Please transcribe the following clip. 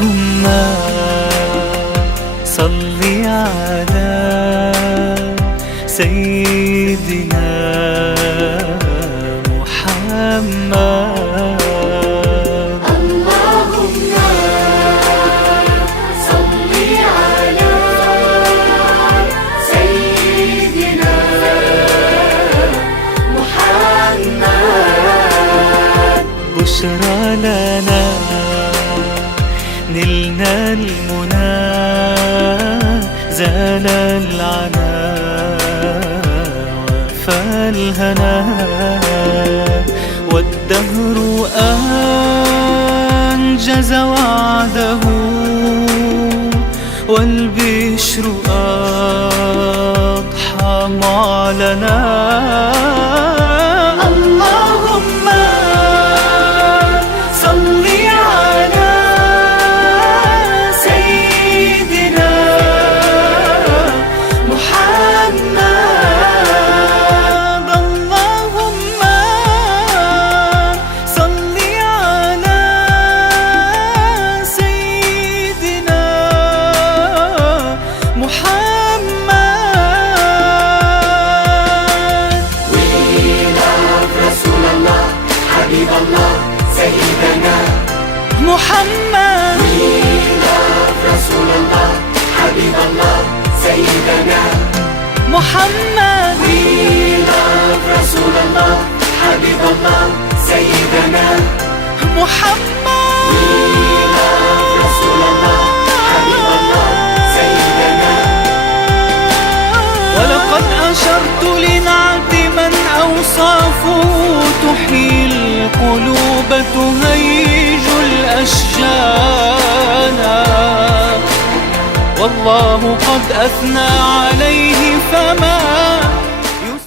اللهم صل على سيدنا محمد. اللهم صل على سيدنا محمد. بشرى لنا نلنا المنى، زال العنا فالهنا، والدهر أنجز وعده، والبشر أضحى معلنا. اللهم صل على سيدنا محمد. اللهم صل على سيدنا محمد. We love Rasulullah, Habib Allah, Sayyidina محمد. We love Rasulullah, Habib Allah, Sayyidina محمد. We love Rasulullah, Habib Allah, Sayyidina محمد. We love Rasulullah, Habib Allah, Sayyidina. ولقد أشرت لنعت من أوصافه تحيي القلوب تهيج الأشجان، والله قد أثنى عليه فما